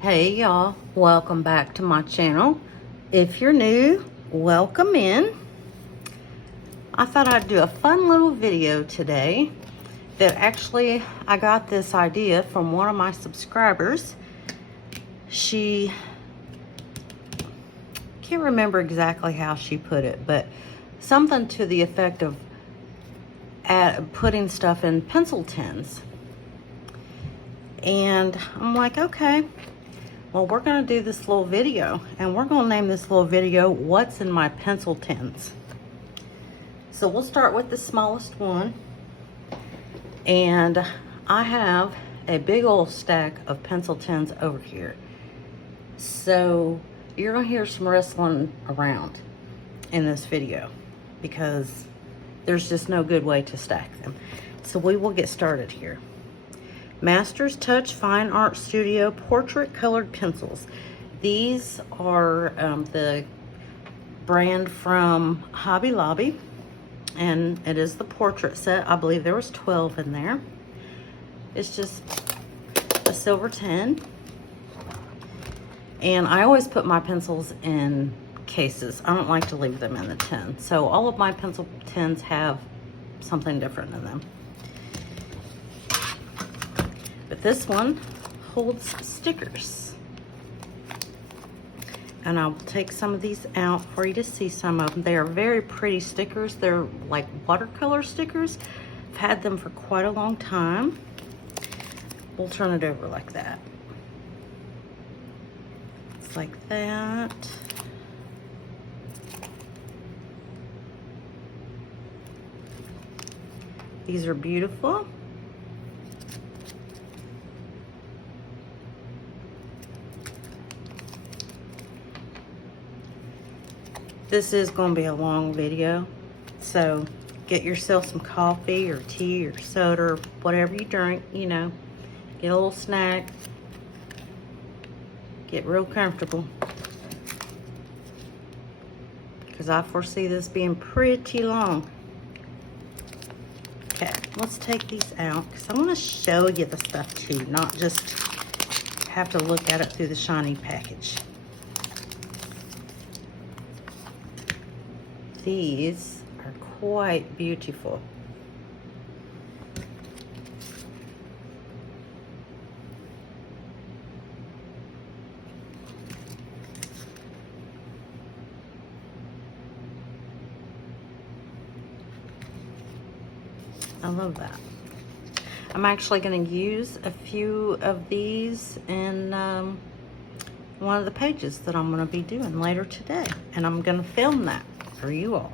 Hey y'all, welcome back to my channel. If you're new, welcome in. I thought I'd do a fun little video today that actually I got this idea from one of my subscribers. She can't remember exactly how she put it, but something to the effect of putting stuff in pencil tins. And I'm like, okay. Well, we're going to do this little video, and we're going to name this little video, What's in My Pencil Tins? So we'll start with the smallest one. And I have a big old stack of pencil tins over here. So you're going to hear some rustling around in this video because there's just no good way to stack them. So we will get started here. Master's Touch Fine Art Studio Portrait Colored Pencils. These are the brand from Hobby Lobby, and it is the portrait set. I believe there was 12 in there. It's just a silver tin, and I always put my pencils in cases. I don't like to leave them in the tin, so all of my pencil tins have something different in them. But this one holds stickers. And I'll take some of these out for you to see some of them. They are very pretty stickers. They're like watercolor stickers. I've had them for quite a long time. We'll turn it over like that. It's like that. These are beautiful. This is going to be a long video, so get yourself some coffee or tea or soda or whatever you drink, you know. Get a little snack. Get real comfortable, because I foresee this being pretty long. Okay, let's take these out because I want to show you the stuff too, not just have to look at it through the shiny package. These are quite beautiful. I love that. I'm actually going to use a few of these in one of the pages that I'm going to be doing later today, and I'm going to film that for you all.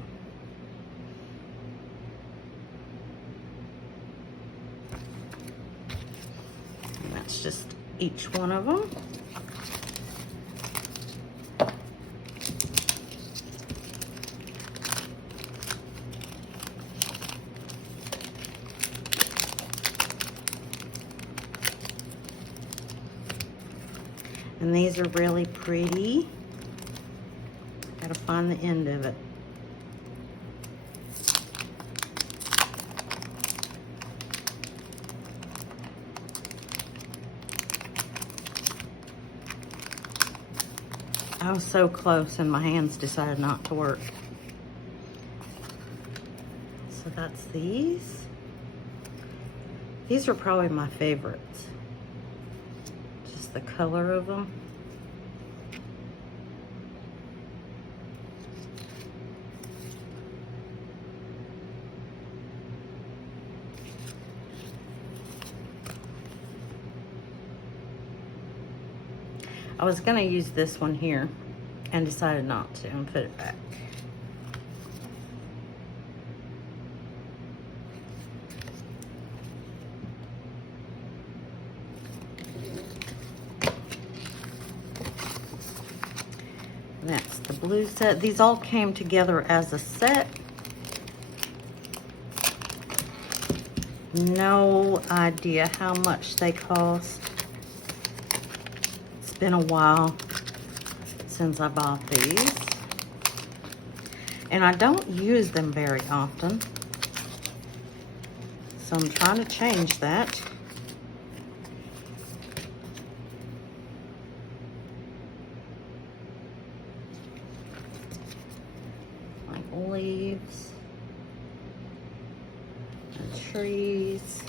And that's just each one of them. And these are really pretty. Gotta find the end of it. I was so close and my hands decided not to work. So that's these. These are probably my favorites. Just the color of them. I was going to use this one here and decided not to and put it back. And that's the blue set. These all came together as a set. No idea how much they cost. It's been a while since I bought these, and I don't use them very often, so I'm trying to change that. trees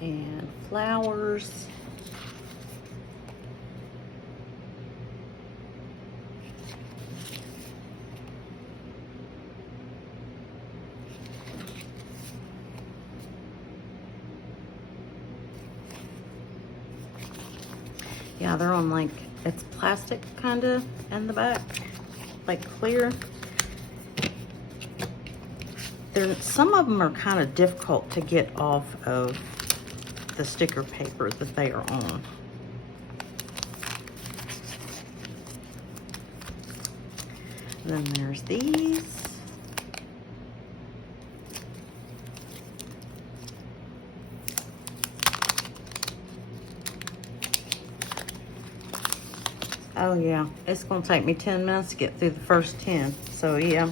and flowers. Yeah, they're on like, it's plastic kind of in the back, like clear. Some of them are kind of difficult to get off of the sticker paper that they are on. And then there's these. Oh yeah, it's gonna take me 10 minutes to get through the first 10. So yeah,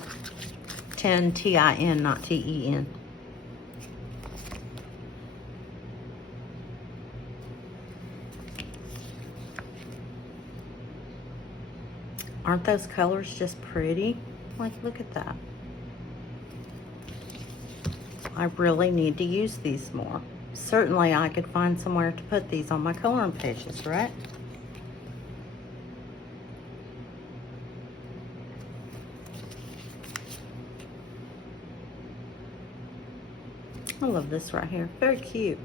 10 T-I-N, not T-E-N. Aren't those colors just pretty? Like, look at that. I really need to use these more. Certainly I could find somewhere to put these on my coloring pages, right? I love this right here. Very cute.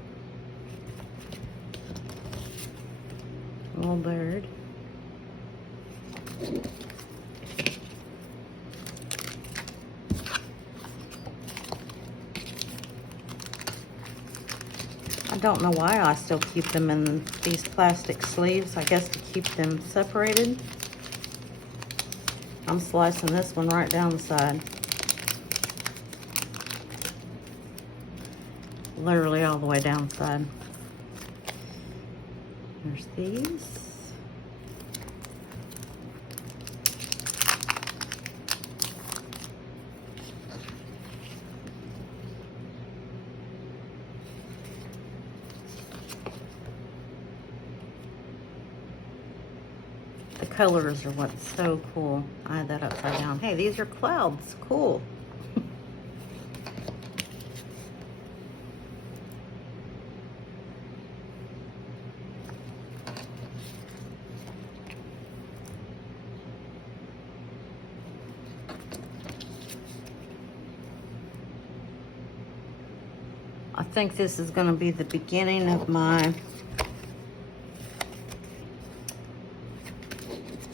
Little bird. I don't know why I still keep them in these plastic sleeves. I guess to keep them separated. I'm slicing this one right down the side. Literally all the way down the side. There's these. The colors are what's so cool. I had that upside down. Hey, these are clouds. Cool. I think this is going to be the beginning of my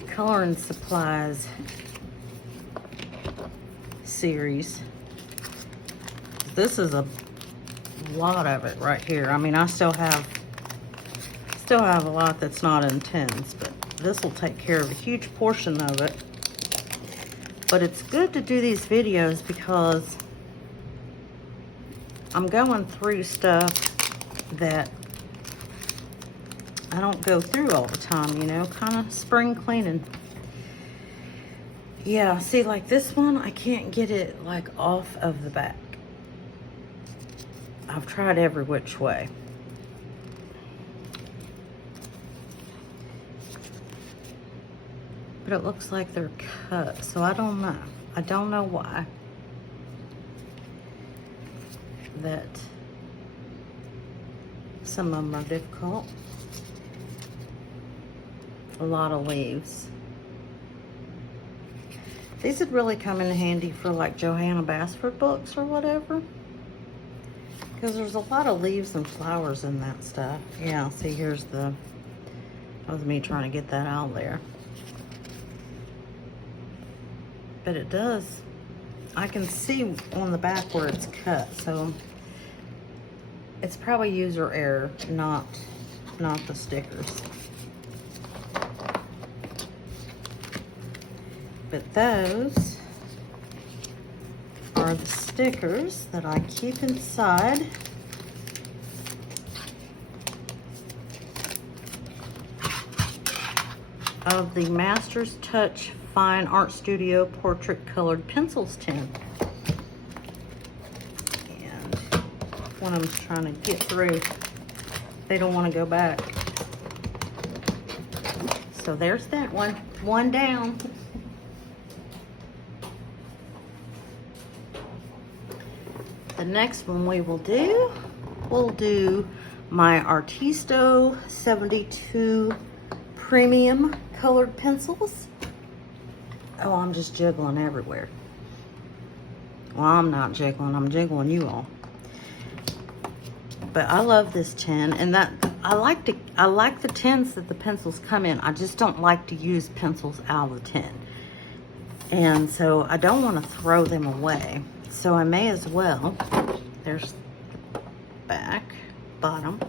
coloring supplies series. This is a lot of it right here. I mean, I still have a lot that's not in tins, but this will take care of a huge portion of it. But it's good to do these videos because I'm going through stuff that I don't go through all the time, you know, kind of spring cleaning. Yeah, see, like this one, I can't get it like off of the back. I've tried every which way. But it looks like they're cut, so I don't know. I don't know why. That some of them are difficult. A lot of leaves. These would really come in handy for like Johanna Basford books or whatever. Because there's a lot of leaves and flowers in that stuff. Yeah, see, here's the, that was me trying to get that out there. But it does, I can see on the back where it's cut, so it's probably user error, not the stickers. But those are the stickers that I keep inside. Of the Master's Touch Fine Art Studio Portrait Colored Pencils tin. And when I'm trying to get through, they don't want to go back. So there's that one. One down. The next one we'll do my Artisto 72 Premium Colored Pencils. Oh, I'm just jiggling everywhere. Well, I'm not jiggling, I'm jiggling you all. But I love this tin, and that I like the tins that the pencils come in. I just don't like to use pencils out of the tin. And so I don't want to throw them away. So I may as well, there's the back, bottom.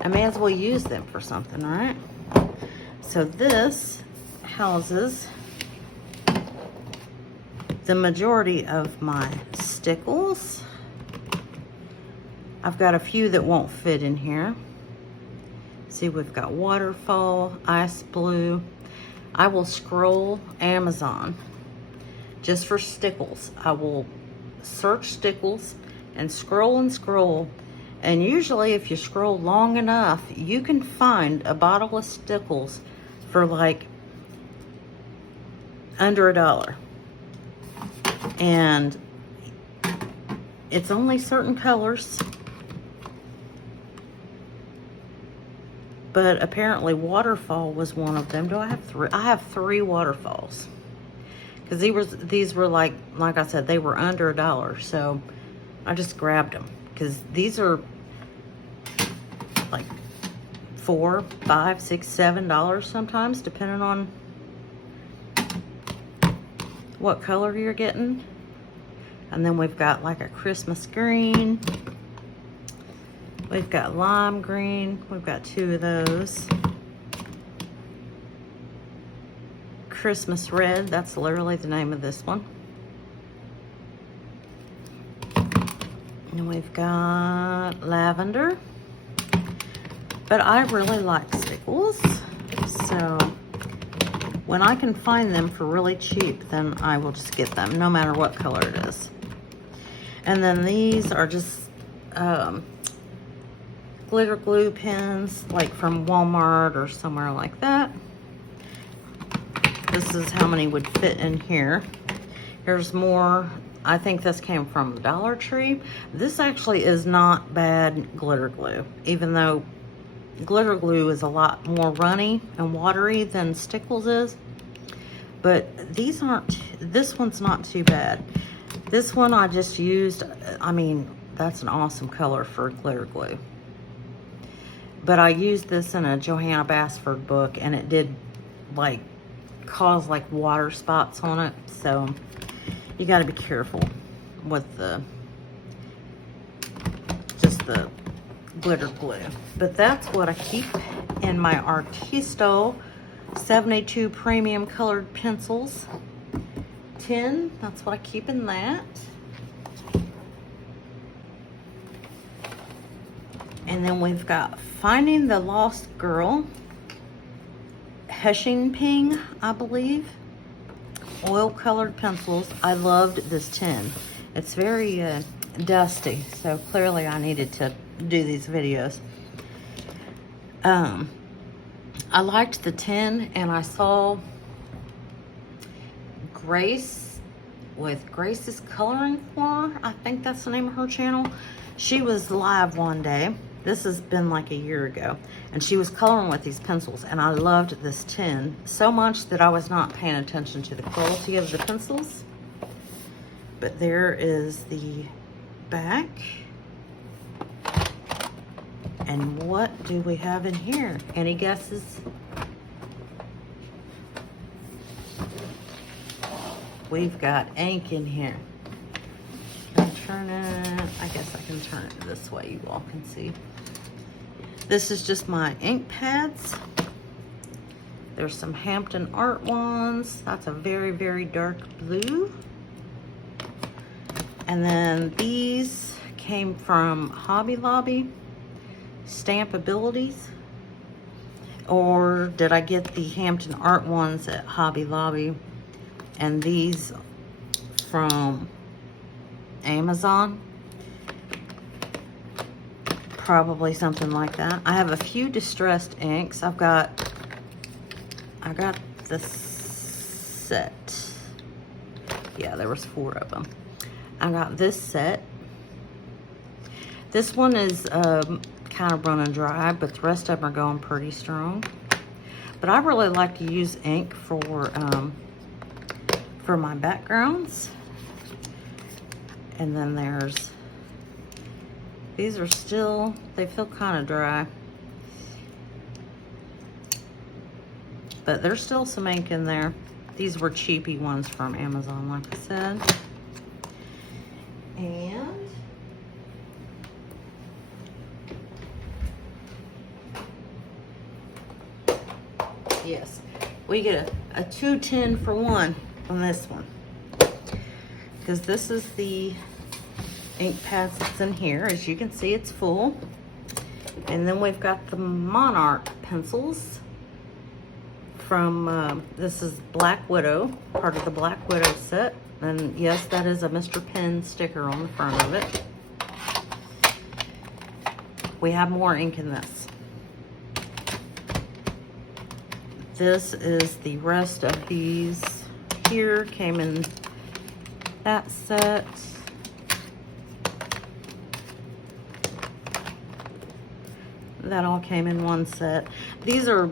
I may as well use them for something, right? So this houses the majority of my stickles. I've got a few that won't fit in here. See, we've got waterfall, ice blue. I will scroll Amazon just for stickles. I will search stickles and scroll, and usually if you scroll long enough, you can find a bottle of stickles for like under $1. And it's only certain colors, but apparently waterfall was one of them. Do I have three? I have 3 waterfalls, because these were like I said, they were under $1, so I just grabbed them, because these are like $4, $5, $6, $7 sometimes, depending on what color you're getting. And then we've got like a Christmas green. We've got lime green. We've got 2 of those. Christmas red, that's literally the name of this one. And we've got lavender. But I really like stickles, so when I can find them for really cheap, then I will just get them, no matter what color it is. And then these are just glitter glue pens, like from Walmart or somewhere like that. This is how many would fit in here. Here's more. I think this came from the Dollar Tree. This actually is not bad glitter glue, even though glitter glue is a lot more runny and watery than stickles is. But these aren't, this one's not too bad. This one I just used, I mean, that's an awesome color for glitter glue. But I used this in a Johanna Basford book, and it did like cause like water spots on it. So you got to be careful with just the glitter glue. But that's what I keep in my Artisto 72 Premium Colored Pencils tin. That's what I keep in that. And then we've got Finding the Lost Girl, Heshing Ping, I believe. Oil colored pencils. I loved this tin. It's very dusty, so clearly I needed to do these videos. I liked the tin, and I saw Grace with Grace's Coloring Corner. I think that's the name of her channel. She was live one day. This has been like a year ago, and she was coloring with these pencils, and I loved this tin so much that I was not paying attention to the quality of the pencils. But there is the back. And what do we have in here? Any guesses? We've got ink in here. Can I turn it? I guess I can turn it this way, you all can see. This is just my ink pads. There's some Hampton Art ones. That's a very, very dark blue. And then these came from Hobby Lobby. Stamp Abilities. Or did I get the Hampton Art ones at Hobby Lobby and these from Amazon? Probably something like that. I have a few distressed inks. I got this set. Yeah, there was 4 of them. I got this set. This one is kind of running dry, but the rest of them are going pretty strong. But I really like to use ink for my backgrounds. And then these are still, they feel kind of dry. But there's still some ink in there. These were cheapy ones from Amazon, like I said. And yes, we get a 210 for one on this one. Because this is the ink pads that's in here. As you can see, it's full. And then we've got the Monarch pencils from, this is Black Widow, part of the Black Widow set. And yes, that is a Mr. Pen sticker on the front of it. We have more ink in this. This is the rest of these here, came in that set. That all came in one set. These are,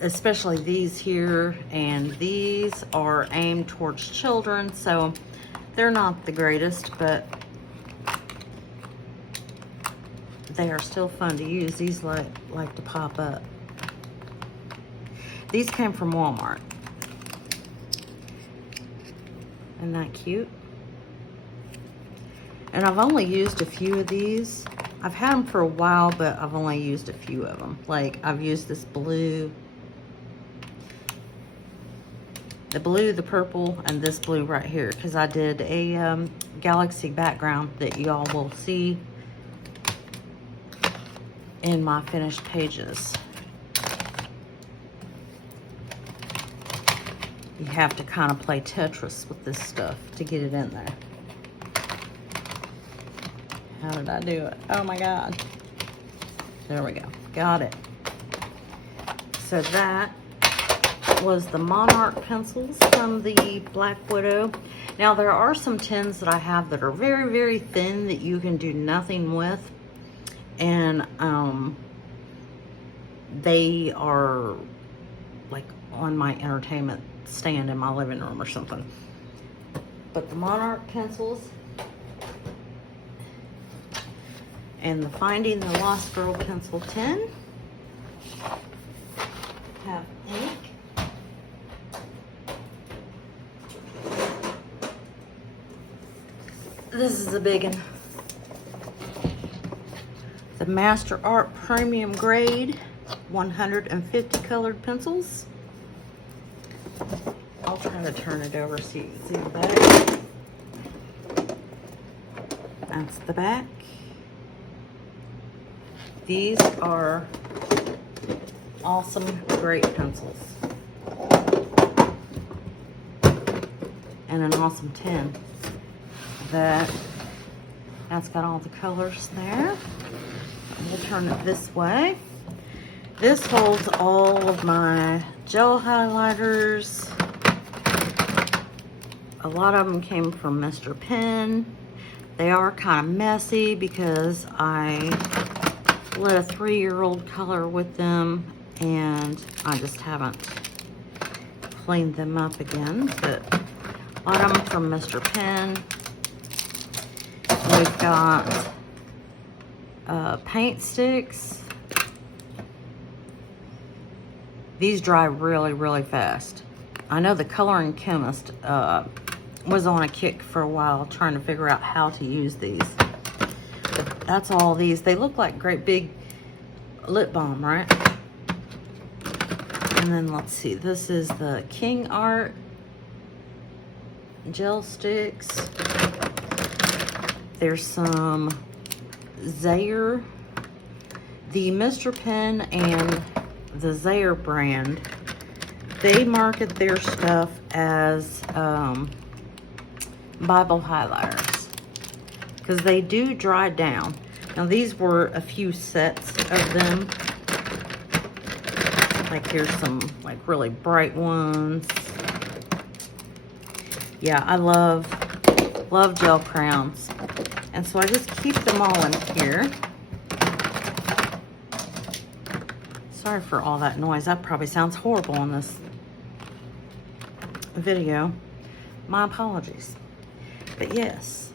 especially these here, and these are aimed towards children, so they're not the greatest, but they are still fun to use. These like to pop up. These came from Walmart. Isn't that cute? And I've only used a few of these. I've had them for a while, but I've only used a few of them. Like, I've used this blue, the purple, and this blue right here, because I did a galaxy background that y'all will see in my finished pages. You have to kind of play Tetris with this stuff to get it in there. How did I do it? Oh my God. There we go. Got it. So that was the Monarch pencils from the Black Widow. Now there are some tins that I have that are very, very thin that you can do nothing with. And they are like on my entertainment stand in my living room or something. But the Monarch pencils and the Finding the Lost Girl pencil tin have ink. This is a big one. The Master Art Premium Grade 150 colored pencils. I'll try to turn it over so you can see the back. That's the back. These are awesome, great pencils. And an awesome tin. That's got all the colors there. We'll turn it this way. This holds all of my gel highlighters. A lot of them came from Mr. Pen. They are kind of messy because I let a 3-year-old color with them and I just haven't cleaned them up again. But a lot of them from Mr. Pen. We've got paint sticks. These dry really, really fast. I know the Coloring Chemist was on a kick for a while trying to figure out how to use these. But that's all these. They look like great big lip balm, right? And then let's see. This is the King Art gel sticks. There's some Zaire. The Mr. Pen and the Zaire brand, they market their stuff as Bible highlighters because they do dry down. Now these were a few sets of them. Like here's some like really bright ones. Yeah, I love Love gel crayons. And so I just keep them all in here. Sorry for all that noise. That probably sounds horrible in this video. My apologies. But yes,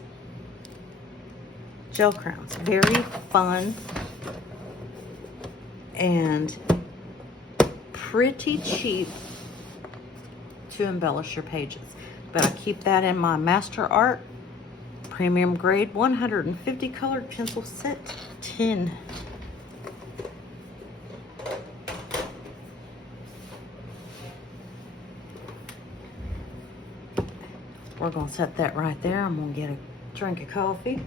gel crayons, very fun and pretty cheap to embellish your pages. But I keep that in my Master Art Premium Grade 150 colored pencil set tin. We're gonna set that right there. I'm gonna get a drink of coffee.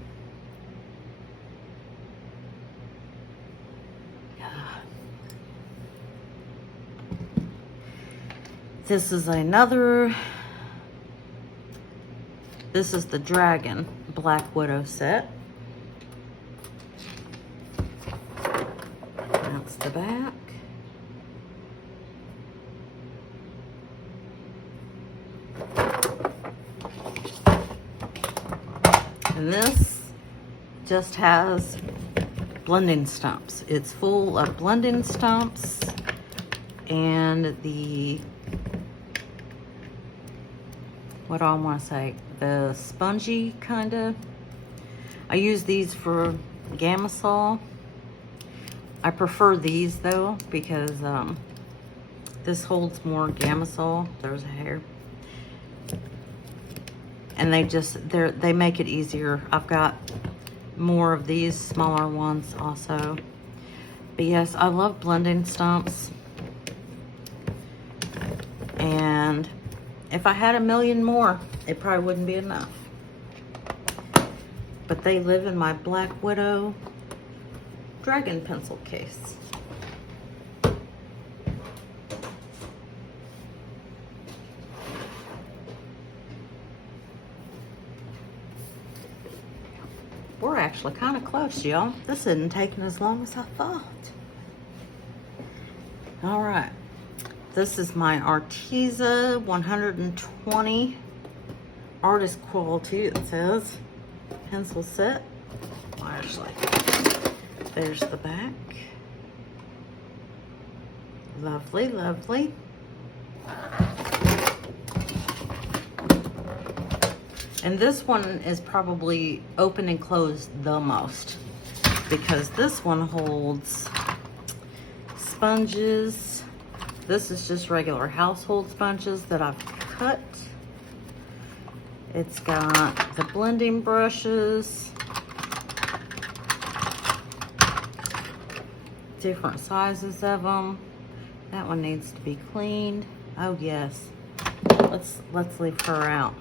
This is another, this is the Dragon Black Widow set. That's the back. And this just has blending stumps. It's full of blending stumps and the, what do I want to say? The spongy kind of. I use these for Gamma-Sol. I prefer these though because this holds more Gamma-Sol. There's a hair. And they make it easier. I've got more of these smaller ones also. But yes, I love blending stumps. And if I had a million more, it probably wouldn't be enough. But they live in my Black Widow Dragon pencil case. We're actually kind of close, y'all. This isn't taking as long as I thought. All right. This is my Arteza 120 artist quality, it says. Pencil set. Well, actually, there's the back. Lovely, lovely. And this one is probably open and closed the most because this one holds sponges. This is just regular household sponges that I've cut. It's got the blending brushes, different sizes of them. That one needs to be cleaned. Oh yes, let's leave her out.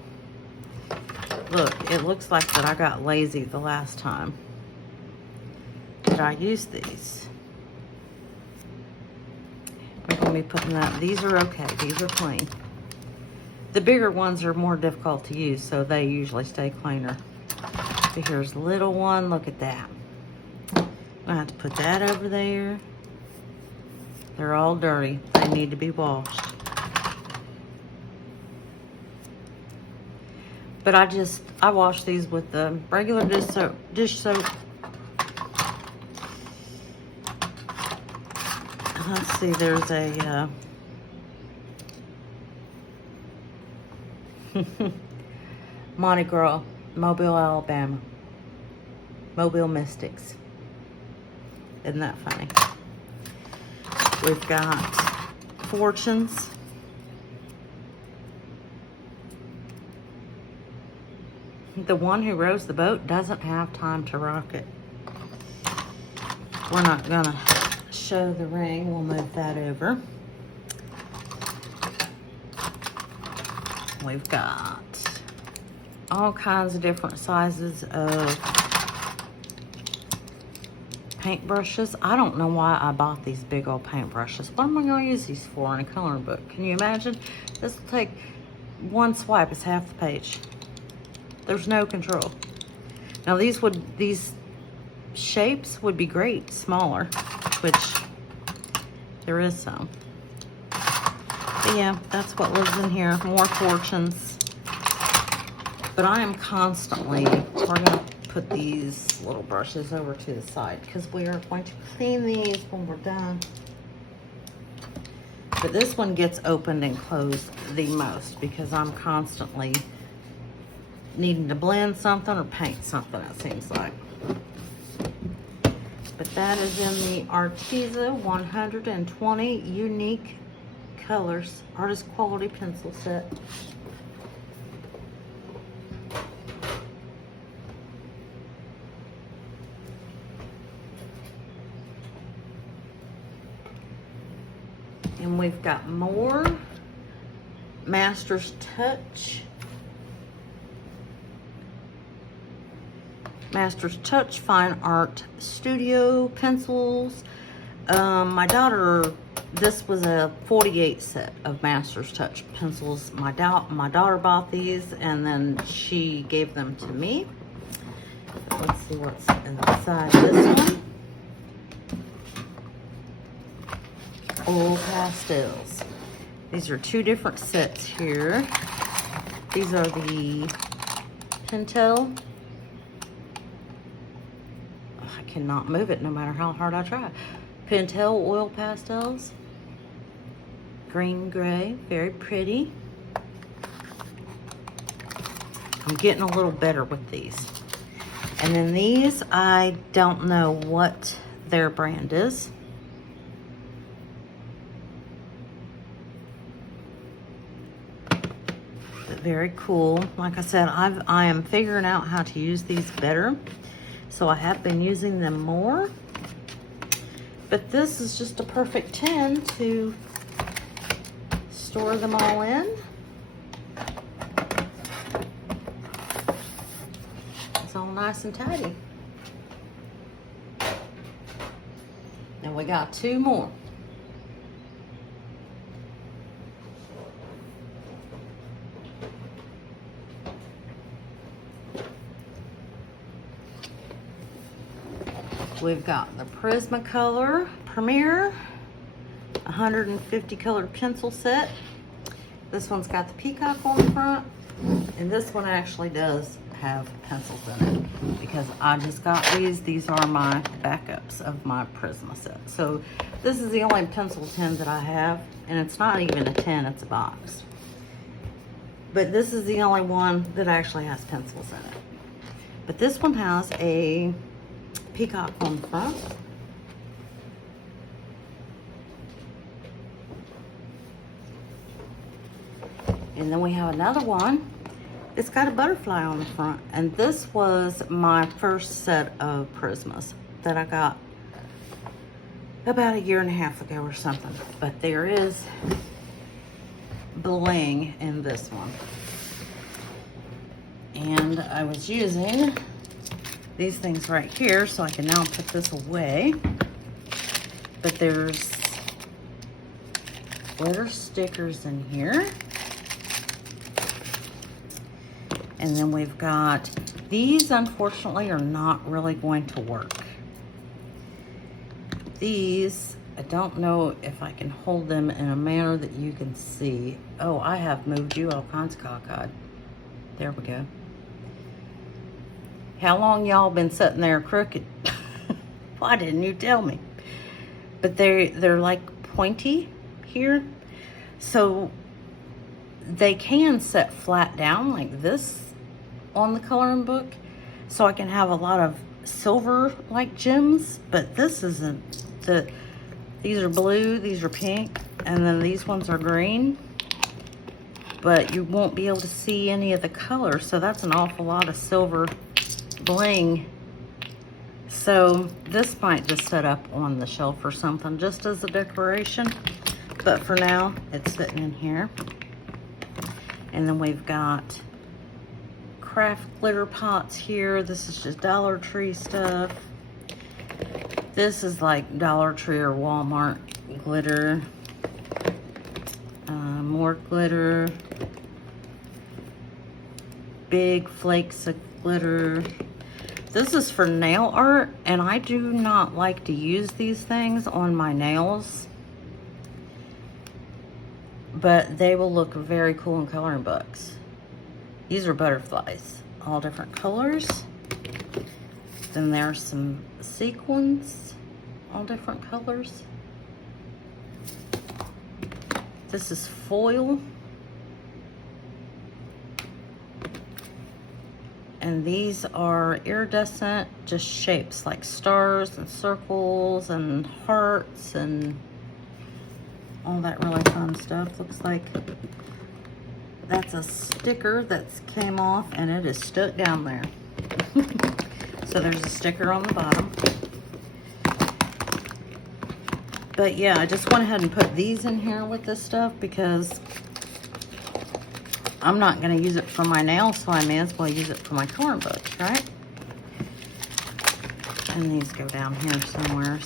Look, it looks like that I got lazy the last time that I used these. We're going to be putting that, these are okay, these are clean. The bigger ones are more difficult to use, so they usually stay cleaner. So here's a little one, look at that. I'm going to have to put that over there. They're all dirty, they need to be washed. But I wash these with the regular dish soap. Let's see, there's a Mardi Gras, Mobile, Alabama. Mobile Mystics. Isn't that funny? We've got Fortunes. The one who rows the boat doesn't have time to rock it. We're not gonna show the ring. We'll move that over. We've got all kinds of different sizes of paintbrushes. I don't know why I bought these big old paintbrushes. What am I gonna use these for in a coloring book? Can you imagine? This will take one swipe, it's half the page. There's no control. Now these shapes would be great, smaller, which there is some. But yeah, that's what lives in here. More Fortunes. But I am constantly, we're going to put these little brushes over to the side because we are going to clean these when we're done. But this one gets opened and closed the most because I'm constantly needing to blend something or paint something, it seems like. But that is in the Arteza 120 Unique Colors Artist Quality Pencil Set. And we've got more Master's Touch. Master's Touch Fine Art Studio pencils. My daughter, this was a 48 set of Master's Touch pencils. My daughter bought these and then she gave them to me. Let's see what's inside this one. Oil pastels. These are two different sets here. These are the Pentel. I cannot move it no matter how hard I try. Pentel oil pastels. Green gray, very pretty. I'm getting a little better with these. And then these, I don't know what their brand is. Very cool. Like I said, I am figuring out how to use these better, so I have been using them more. But this is just a perfect tin to store them all in. It's all nice and tidy. And we got two more. We've got the Prismacolor Premier 150 color pencil set. This one's got the peacock on the front, and this one actually does have pencils in it because I just got these. These are my backups of my Prisma set. So this is the only pencil tin that I have, and it's not even a tin, it's a box. But this is the only one that actually has pencils in it. But this one has a peacock on the front. And then we have another one. It's got a butterfly on the front. And this was my first set of Prismas that I got about a year and a half ago or something. But there is bling in this one. And I was using these things right here, so I can now put this away. But there's glitter stickers in here. And then we've got, these unfortunately are not really going to work. These, I don't know if I can hold them in a manner that you can see. Oh, I have moved you all kinds of cockeyed. There we go. How long y'all been sitting there crooked? Why didn't you tell me? But they're like pointy here. So they can set flat down like this on the coloring book. So I can have a lot of silver like gems, but this isn't. These are blue, these are pink, and then these ones are green. But you won't be able to see any of the color, so that's an awful lot of silver bling. So this might just set up on the shelf or something just as a decoration, but for now it's sitting in here. And then we've got craft glitter pots here. This is just Dollar Tree stuff. This is like Dollar Tree or Walmart glitter. More glitter, big flakes of glitter. This is for nail art, and I do not like to use these things on my nails, but they will look very cool in coloring books. These are butterflies, all different colors. Then there's some sequins, all different colors. This is foil. And these are iridescent, just shapes like stars and circles and hearts and all that really fun stuff. Looks like that's a sticker that's came off and it is stuck down there. So there's a sticker on the bottom. But yeah, I just went ahead and put these in here with this stuff because I'm not going to use it for my nails, so I may as well use it for my coloring books, right? And these go down here somewhere.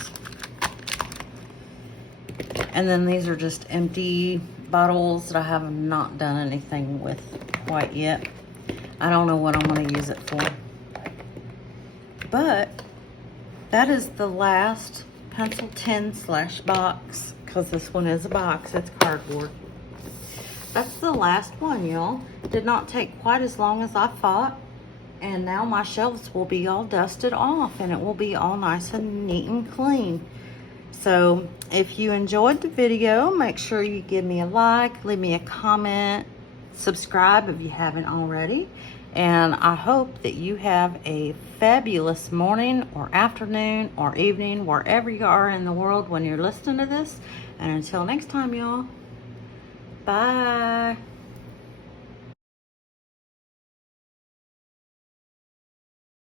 And then these are just empty bottles that I have not done anything with quite yet. I don't know what I'm going to use it for. But that is the last pencil tin slash box, because this one is a box, it's cardboard. That's the last one, y'all. Did not take quite as long as I thought. And now my shelves will be all dusted off and it will be all nice and neat and clean. So if you enjoyed the video, make sure you give me a like, leave me a comment, subscribe if you haven't already. And I hope that you have a fabulous morning or afternoon or evening, wherever you are in the world when you're listening to this. And until next time, y'all. Bye.